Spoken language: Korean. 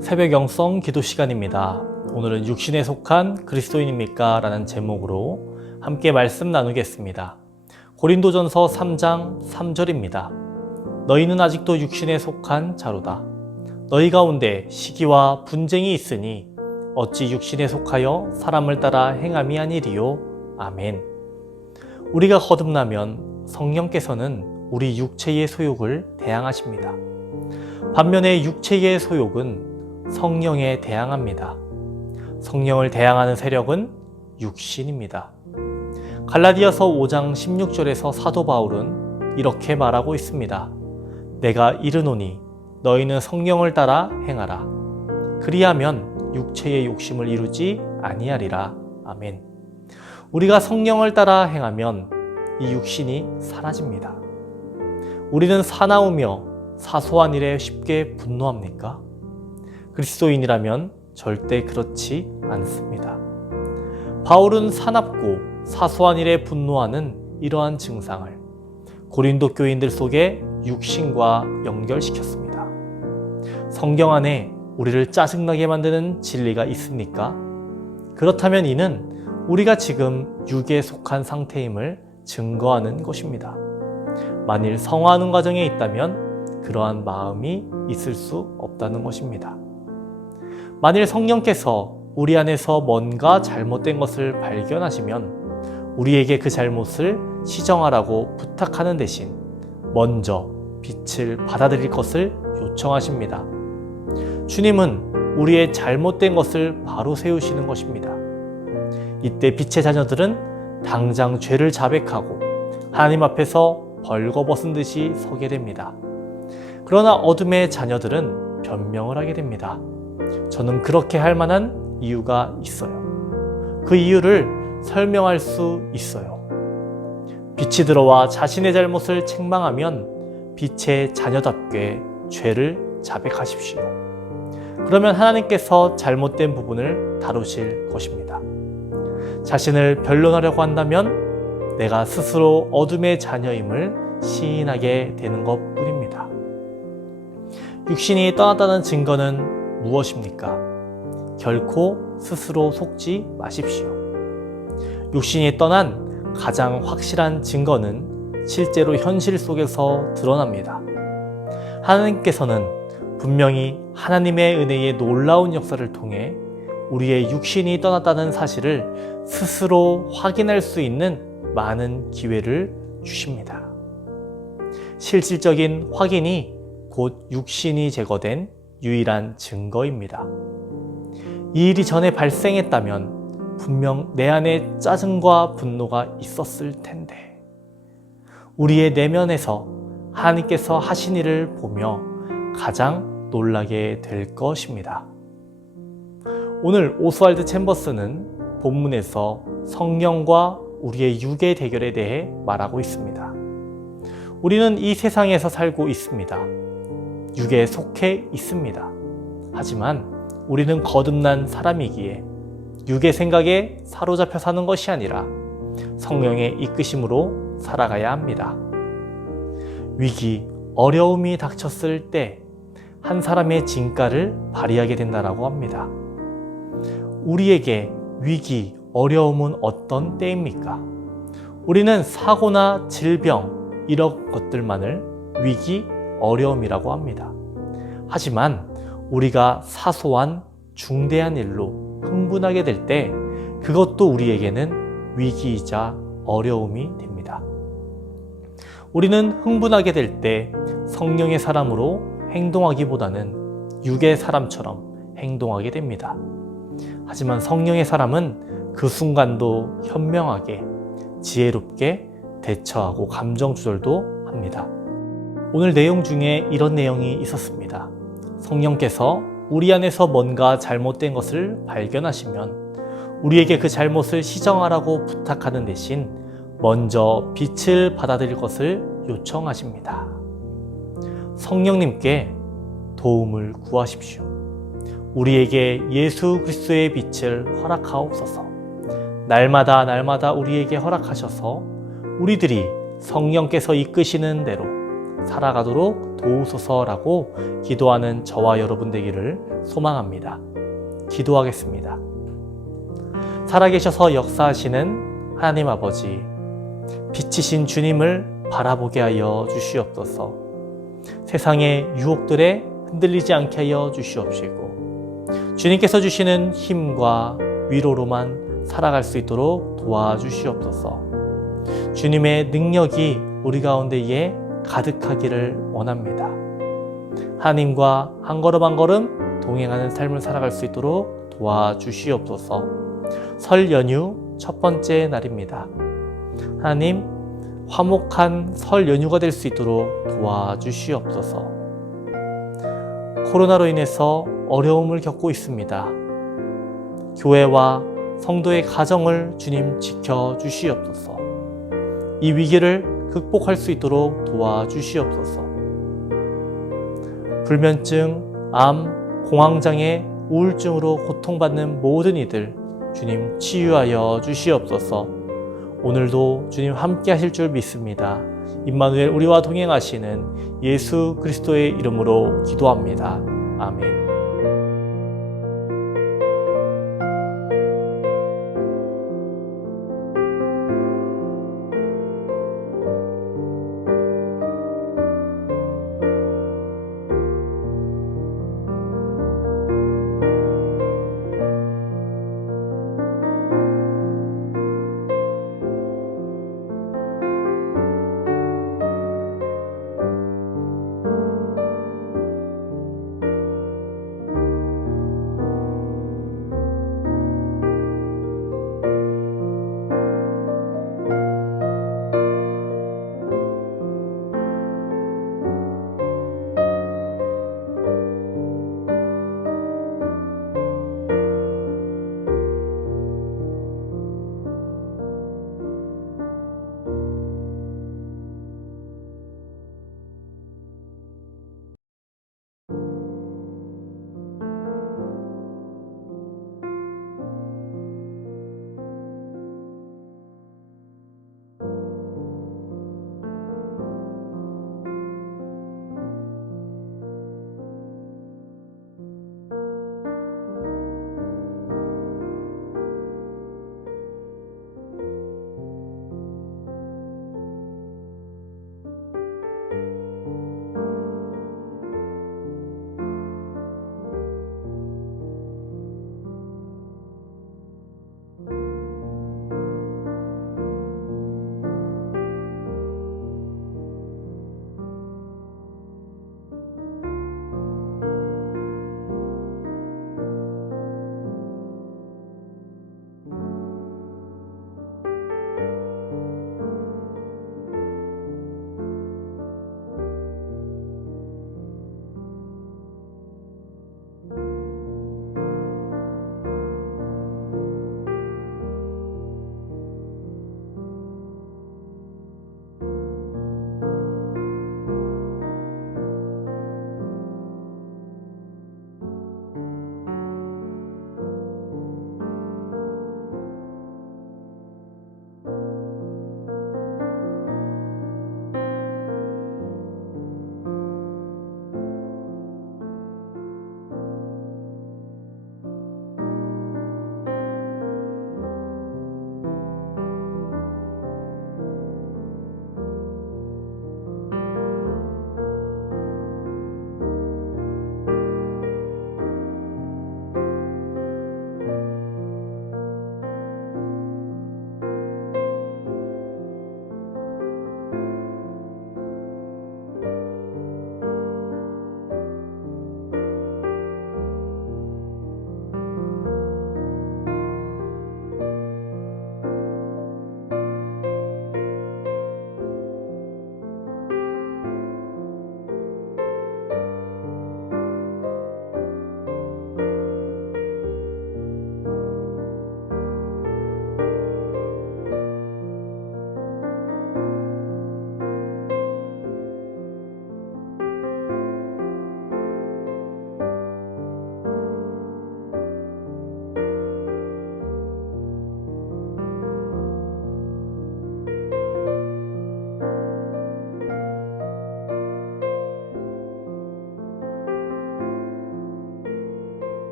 새벽 영성 기도 시간입니다. 오늘은 육신에 속한 그리스도인입니까? 라는 제목으로 함께 말씀 나누겠습니다. 고린도전서 3장 3절입니다. 너희는 아직도 육신에 속한 자로다. 너희 가운데 시기와 분쟁이 있으니 어찌 육신에 속하여 사람을 따라 행함이 아니리요. 아멘. 우리가 거듭나면 성령께서는 우리 육체의 소욕을 대항하십니다. 반면에 육체의 소욕은 성령에 대항합니다. 성령을 대항하는 세력은 육신입니다. 갈라디아서 5장 16절에서 사도 바울은 이렇게 말하고 있습니다. 내가 이르노니 너희는 성령을 따라 행하라. 그리하면 육체의 욕심을 이루지 아니하리라. 아멘. 우리가 성령을 따라 행하면 이 육신이 사라집니다. 우리는 사나우며 사소한 일에 쉽게 분노합니까? 그리스도인이라면 절대 그렇지 않습니다. 바울은 사납고 사소한 일에 분노하는 이러한 증상을 고린도 교인들 속에 육신과 연결시켰습니다. 성경 안에 우리를 짜증나게 만드는 진리가 있습니까? 그렇다면 이는 우리가 지금 육에 속한 상태임을 증거하는 것입니다. 만일 성화하는 과정에 있다면 그러한 마음이 있을 수 없다는 것입니다. 만일 성령께서 우리 안에서 뭔가 잘못된 것을 발견하시면 우리에게 그 잘못을 시정하라고 부탁하는 대신 먼저 빛을 받아들일 것을 요청하십니다. 주님은 우리의 잘못된 것을 바로 세우시는 것입니다. 이때 빛의 자녀들은 당장 죄를 자백하고 하나님 앞에서 벌거벗은 듯이 서게 됩니다. 그러나 어둠의 자녀들은 변명을 하게 됩니다. 저는 그렇게 할 만한 이유가 있어요. 그 이유를 설명할 수 있어요. 빛이 들어와 자신의 잘못을 책망하면 빛의 자녀답게 죄를 자백하십시오. 그러면 하나님께서 잘못된 부분을 다루실 것입니다. 자신을 변론하려고 한다면 내가 스스로 어둠의 자녀임을 시인하게 되는 것뿐입니다. 육신이 떠났다는 증거는 무엇입니까? 결코 스스로 속지 마십시오. 육신이 떠난 가장 확실한 증거는 실제로 현실 속에서 드러납니다. 하나님께서는 분명히 하나님의 은혜의 놀라운 역사를 통해 우리의 육신이 떠났다는 사실을 스스로 확인할 수 있는 많은 기회를 주십니다. 실질적인 확인이 곧 육신이 제거된 유일한 증거입니다. 이 일이 전에 발생했다면 분명 내 안에 짜증과 분노가 있었을 텐데 우리의 내면에서 하나님께서 하신 일을 보며 가장 놀라게 될 것입니다. 오늘 오스왈드 챔버스는 본문에서 성령과 우리의 육의 대결에 대해 말하고 있습니다. 우리는 이 세상에서 살고 있습니다. 육에 속해 있습니다. 하지만 우리는 거듭난 사람이기에 육의 생각에 사로잡혀 사는 것이 아니라 성령의 이끄심으로 살아가야 합니다. 위기, 어려움이 닥쳤을 때 한 사람의 진가를 발휘하게 된다고 합니다. 우리에게 위기, 어려움은 어떤 때입니까? 우리는 사고나 질병, 이런 것들만을 위기, 어려움이라고 합니다. 하지만 우리가 사소한 중대한 일로 흥분하게 될 때 그것도 우리에게는 위기이자 어려움이 됩니다. 우리는 흥분하게 될 때 성령의 사람으로 행동하기보다는 육의 사람처럼 행동하게 됩니다. 하지만 성령의 사람은 그 순간도 현명하게 지혜롭게 대처하고 감정 조절도 합니다. 오늘 내용 중에 이런 내용이 있었습니다. 성령께서 우리 안에서 뭔가 잘못된 것을 발견하시면 우리에게 그 잘못을 시정하라고 부탁하는 대신 먼저 빛을 받아들일 것을 요청하십니다. 성령님께 도움을 구하십시오. 우리에게 예수 그리스도의 빛을 허락하옵소서. 날마다 우리에게 허락하셔서 우리들이 성령께서 이끄시는 대로 살아가도록 도우소서라고 기도하는 저와 여러분 되기를 소망합니다. 기도하겠습니다. 살아계셔서 역사하시는 하나님 아버지, 빛이신 주님을 바라보게 하여 주시옵소서. 세상의 유혹들에 흔들리지 않게 하여 주시옵시고, 주님께서 주시는 힘과 위로로만 살아갈 수 있도록 도와주시옵소서. 주님의 능력이 우리 가운데에 가득하기를 원합니다. 하나님과 한 걸음 한 걸음 동행하는 삶을 살아갈 수 있도록 도와주시옵소서. 설 연휴 첫 번째 날입니다. 하나님, 화목한 설 연휴가 될 수 있도록 도와주시옵소서. 코로나로 인해서 어려움을 겪고 있습니다. 교회와 성도의 가정을 주님 지켜주시옵소서. 이 위기를 극복할 수 있도록 도와주시옵소서. 불면증, 암, 공황장애, 우울증으로 고통받는 모든 이들 주님 치유하여 주시옵소서. 오늘도 주님 함께 하실 줄 믿습니다. 임마누엘 우리와 동행하시는 예수 그리스도의 이름으로 기도합니다. 아멘.